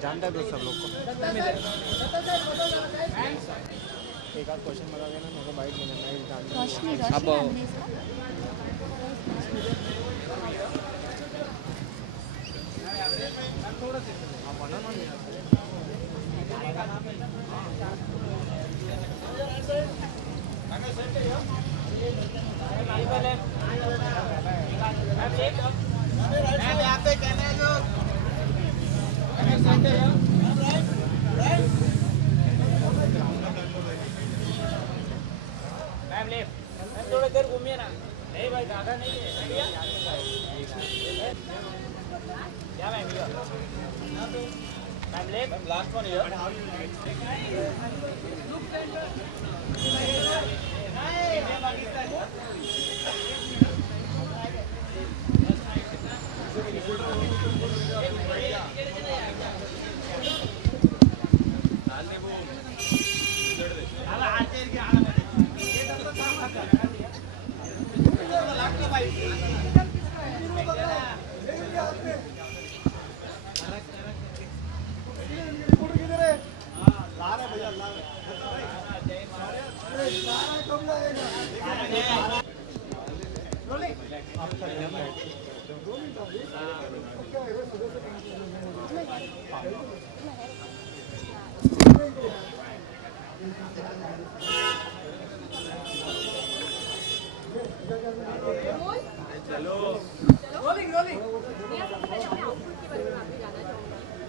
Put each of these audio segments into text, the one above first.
जानता है सब लोग को। एक आध क्वेश्चन बता देना, मेरे को बाइट लेना है, जानता हूं। रोशनी अब रोशनी थोड़ा देर घूमिए ना। नहीं भाई ज़्यादा नहीं है। क्या ma'am ma'am last one here.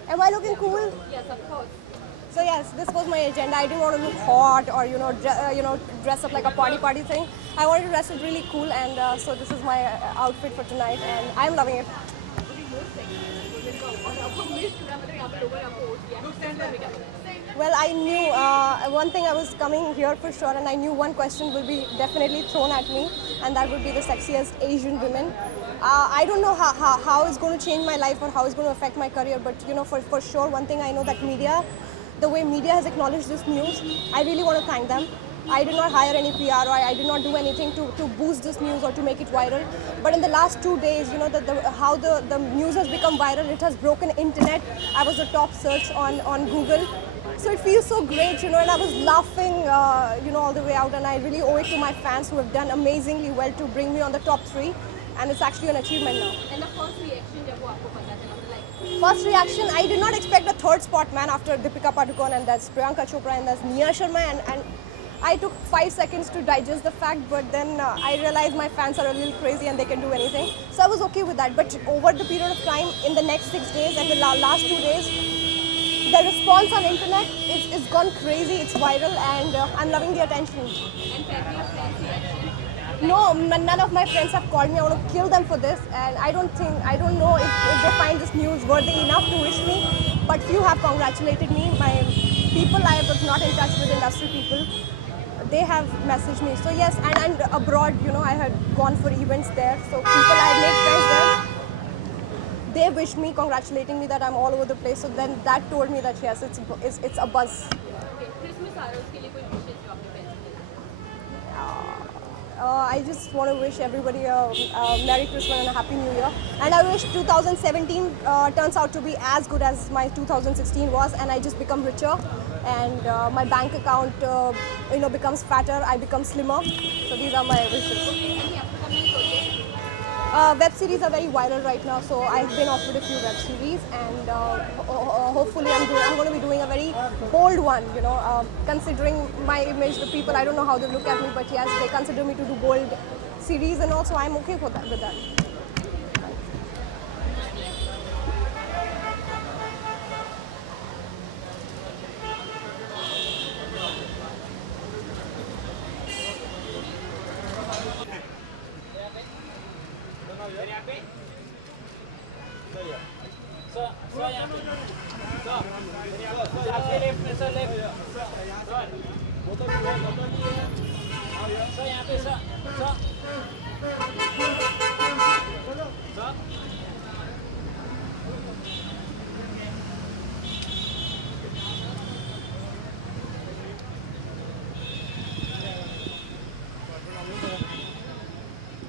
Am I looking cool? Yes, of course. So yes, this was my agenda. I didn't want to look hot or dress up like a party thing. I wanted to dress up really cool, and so this is my outfit for tonight, and I'm loving it. Well, I knew one thing, I was coming here for sure, and I knew one question will be definitely thrown at me, and that would be the sexiest Asian women. I don't know how it's going to change my life or how it's going to affect my career, but for sure, one thing I know, that media, the way media has acknowledged this news, I really want to thank them. I did not hire any PR, or I did not do anything to boost this news or to make it viral. But in the last 2 days, how the news has become viral, it has broken internet. I was the top search on Google. So it feels so great, and I was laughing, all the way out, and I really owe it to my fans who have done amazingly well to bring me on the top 3, and it's actually an achievement now. And the first reaction जब वो आपको पता चला, like First reaction, I did not expect a third spot, man, after Deepika Padukone, and that's Priyanka Chopra, and that's Nia Sharma, and I took 5 seconds to digest the fact, but then I realized my fans are a little crazy and they can do anything. So I was okay with that. But over the period of time, in the next 6 days and the last 2 days, the response on internet is gone crazy. It's viral, and I'm loving the attention. and family and friends reaction. No, none of my friends have called me. I want to kill them for this, and I don't know if they find this news worthy enough to wish me. But few have congratulated me. My people I was not in touch with, industry people, they have messaged me. So yes, and abroad, I had gone for events there. So people I made friends there, they wished me, congratulating me that I'm all over the place. So then that told me that yes, it's a buzz. Okay, Christmas आ रहा है, उसके लिए कोई wishes जो आपने पहले I just want to wish everybody a Merry Christmas and a Happy New Year. And I wish 2017 turns out to be as good as my 2016 was, and I just become richer, and my bank account becomes fatter, I become slimmer. So these are my wishes. any upcoming project? Web series are very viral right now, so I've been offered a few web series, and hopefully I'm going to be doing a very bold one, considering my image, the people, I don't know how they look at me, but yes, they consider me to do bold series, and also I'm okay with that. Sir यहाँ पे sir आपके left में sir left sir sir यहाँ पे sir sir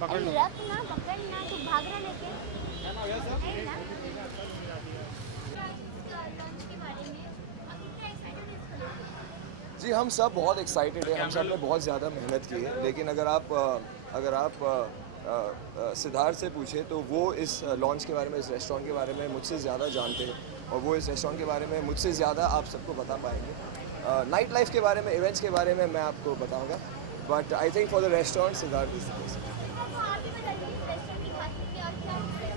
अरे रख ना पकड़ना तू भाग रहा लेके है ना लॉन्च के बारे में आप कितना एक्साइटेड हैं इसको लेके? जी हम सब बहुत एक्साइटेड हैं, हम सब ने बहुत ज़्यादा मेहनत की है, लेकिन अगर आप सिद्धार्थ से पूछे तो वो इस लॉन्च के बारे में, इस रेस्टोरेंट के बारे में मुझसे ज़्यादा जानते हैं और वो इस रेस्टोरेंट के बारे में मुझसे ज़्यादा आप सबको बता पाएंगे। नाइट लाइफ के बारे में, इवेंट्स के बारे में मैं आपको बताऊंगा, but I think for the restaurant Siddharth is the best. तो आप ही बताइए इस रेस्टोरेंट की खासियत क्या और क्या स्पेशल है?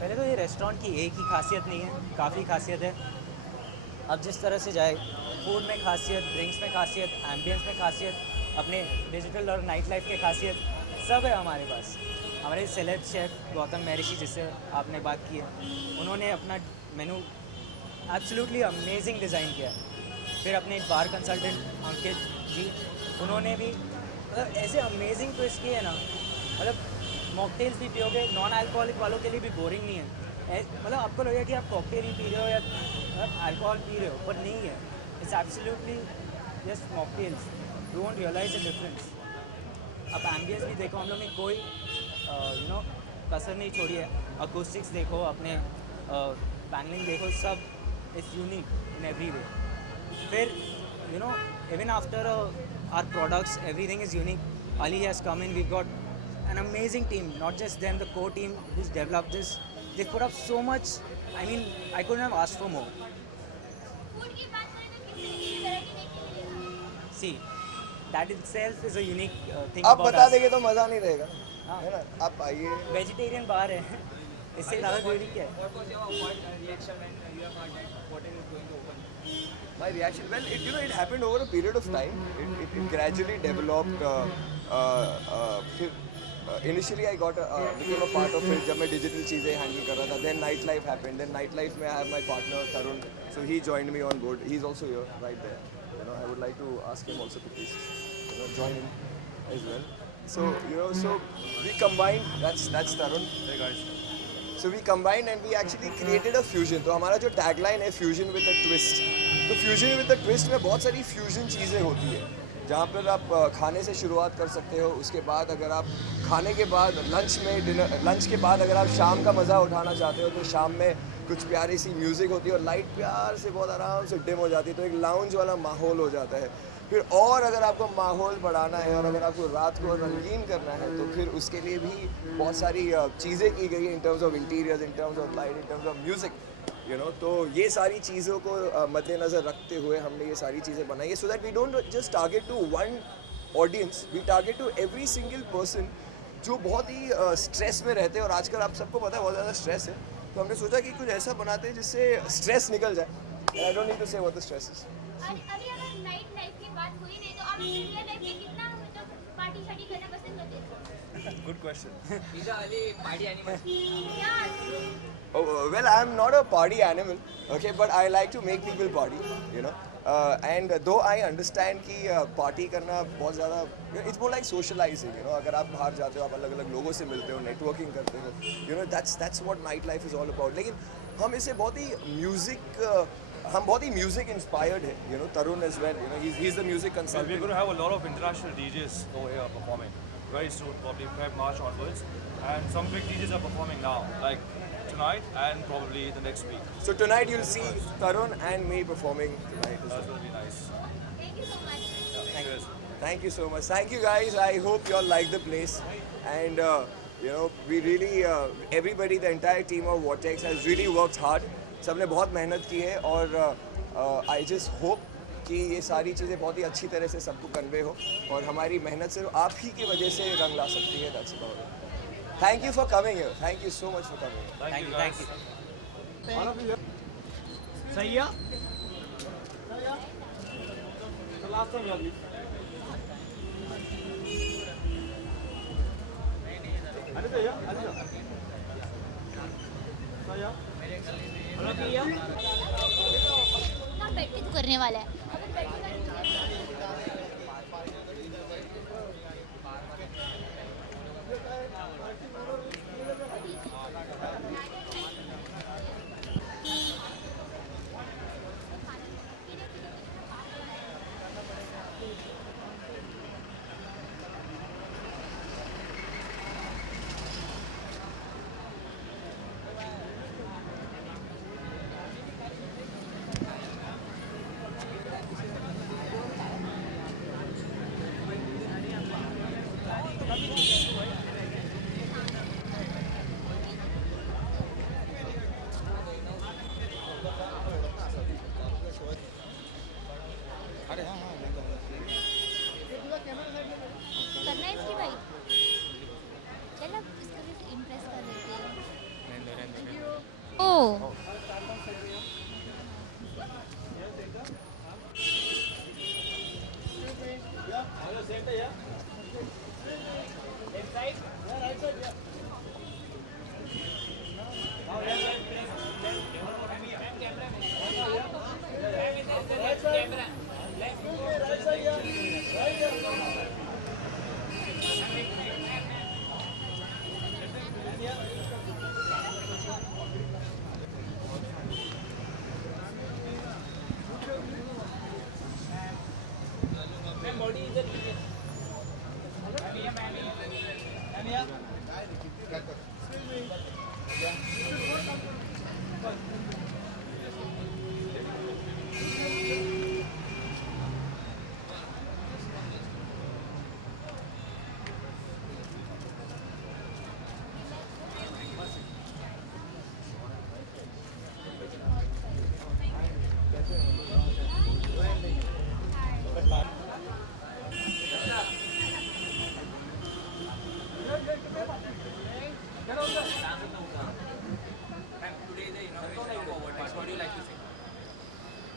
पहले तो ये रेस्टोरेंट की एक ही खासियत नहीं है, काफ़ी खासियत है। अब जिस तरह से जाए, फूड में खासियत, ड्रिंक्स में खासियत, एम्बियंस में खासियत, अपने डिजिटल और नाइट लाइफ के खासियत सब है हमारे पास। हमारे सेलेब शेफ़ गौतम महर्षि जिससे आपने बात की है, उन्होंने अपना मेनू एब्सोल्युटली अमेजिंग डिज़ाइन किया। फिर अपने बार कंसल्टेंट अंकित जी, उन्होंने भी मतलब ऐसे अमेजिंग ट्विस्ट किए हैं ना, मतलब मॉकटेल्स भी पियोगे, नॉन अल्कोहलिक वालों के लिए भी बोरिंग नहीं है। मतलब आपको लगेगा कि आप कॉकटेल ही पी रहे हो या अल्कोहल पी रहे हो, पर नहीं है। It's absolutely just mocktails, you won't realise the difference. अब एम्बियंस भी देखो, हम लोग ने कोई कसर नहीं छोड़ी है। अकूस्टिक्स देखो, अपने पैनलिंग देखो, सब is unique in every way. फिर even after our products everything is unique. Ali has come in, we've got an amazing team, not just them, the core team who's developed this. They've put up so much, I mean, I couldn't have asked for more. Food की बात करें तो किस तरीके की variety देखने मिलेगा? See, that itself is a unique thing आप about बता us. देंगे तो मज़ा नहीं रहेगा, हाँ। है ना? आप आइए। वेजिटेरियन बार है, इससे ज़्यादा जरूरी क्या है? What was your reaction when you have heard that hotel is going to open? My reaction, well, it happened over a period of time. It gradually developed. Initially I became a part of it जब मैं digital चीज़ें handle कर रहा था. Then night life happened. Then night life में I have my partner Tarun, so he joined me on board. He's also here, right there. I would like to ask him also to please, join in as well. So so we combined. That's Tarun. Hey guys. So we combined and we actually created a fusion. तो हमारा जो tagline है fusion with a twist. तो fusion with a twist में बहुत सारी fusion चीज़ें होती है, जहाँ पर आप खाने से शुरुआत कर सकते हो। उसके बाद अगर आप खाने के बाद लंच के बाद अगर आप शाम का मज़ा उठाना चाहते हो तो शाम में कुछ प्यारी सी म्यूज़िक होती है और लाइट प्यार से बहुत आराम से डिम हो जाती है, तो एक लाउंज वाला माहौल हो जाता है। फिर और अगर आपको माहौल बढ़ाना है और अगर आपको रात को रंगीन करना है तो फिर उसके लिए भी बहुत सारी चीज़ें की गई in terms of interiors, in terms of light, in terms of music, तो ये सारी चीज़ों को मद्देनज़र रखते हुए हमने ये सारी चीज़ें बनाई है, so that we don't just target to one audience, we target to every single person जो बहुत ही स्ट्रेस में रहते हैं। और आजकल आप सबको पता है बहुत ज़्यादा स्ट्रेस है, तो हमने सोचा कि कुछ ऐसा बनाते हैं जिससे स्ट्रेस निकल जाए। आई डोंट नीड टू से व्हाट द स्ट्रेस इज। अरे अगर नाइट लाइफ की बात हुई नहीं तो आप रियल लाइफ में कितना मतलब पार्टी शार्टी करना पसंद करते हैं? Good question. He's a Ali party animal. क्या Oh, well, I'm not a party animal, okay, but I like to make people party, and though I understand कि party करना बहुत ज़्यादा, it's more like socializing, अगर आप बाहर जाते हो, आप अलग अलग लोगों से मिलते हो, networking करते हो, that's what night life is all about. लेकिन हम इसे बहुत ही music inspired है, Tarun as well, he's the music Well, we're consultant. going to have a lot of international DJs over here performing very soon, probably Feb, March onwards. And some big DJs are performing now, like tonight and probably the next week. So tonight you'll see Tarun and me performing tonight as That's well. going to be nice. Thank you so much. Cheers. Thank you so much. Thank you guys. I hope you all like the place. And we really, everybody, the entire team of Vortex has really worked hard. सबने बहुत मेहनत की है और I just hope कि ये सारी चीज़ें बहुत ही अच्छी तरह से सबको कन्वे हो और हमारी मेहनत सिर्फ आप ही की वजह से रंग ला सकती है। That's about it. Thank you for coming here. Thank you so much for coming here. Thank you Thank guys. you. सही है? The last time you had leave. अरे भैया, अरे ना बैठ के तो करने वाला है अपन बैठेगा करना है इसकी भाई चल अब इसको भी इम्प्रेस कर देते हैं ओ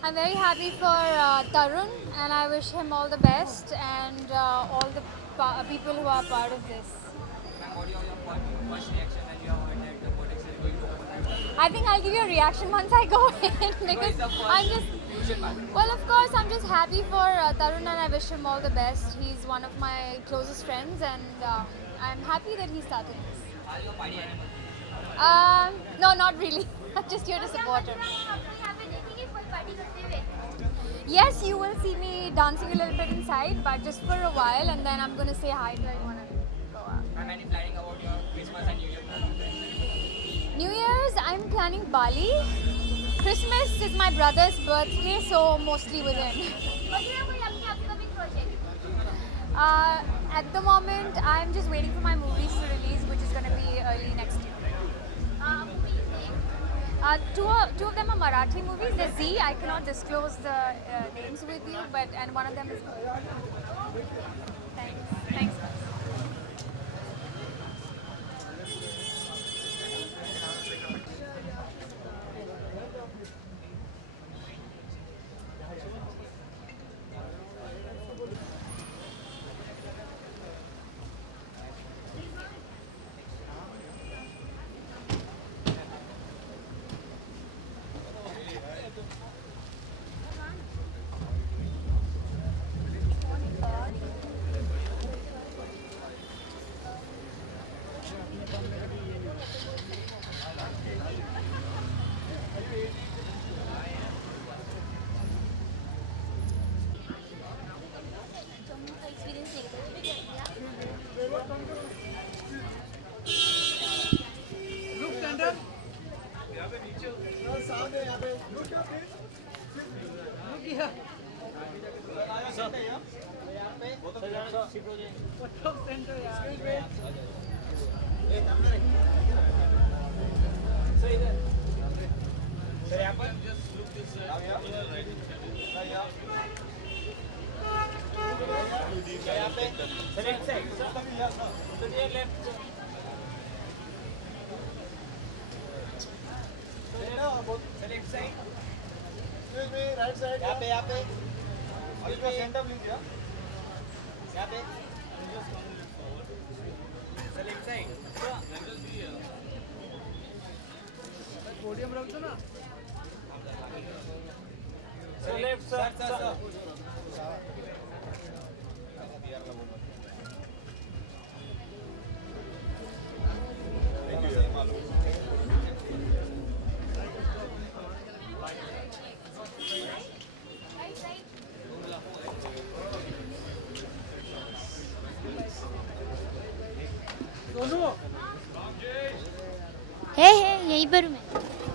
I'm very happy for Tarun, and I wish him all the best, and all the people who are part of this. I think I'll give you a reaction once I go in because I'm just. Well, of course, I'm just happy for Tarun, and I wish him all the best. He's one of my closest friends, and I'm happy that he started this. Are you a party animal? No, not really. I'm just here to support him. यहाँ पे देखेंगे कोई party करते हुए Yes, you will see me dancing a little bit inside, but just for a while, and then I'm gonna say hi to everyone and go out. Ma'am, any planning about your Christmas and New Year plans? New Year's, I'm planning Bali. Christmas is my brother's birthday, so mostly with him. वगैरह कोई अपने upcoming project At the moment, I'm just waiting for my movies to release, which is gonna be early next year. movies name Two of them are Marathi movies. There's Z. I cannot disclose the names with you, and one of them is. Thanks. Jammu का experience लेकर So left, sir. है यहीं पर हूँ मैं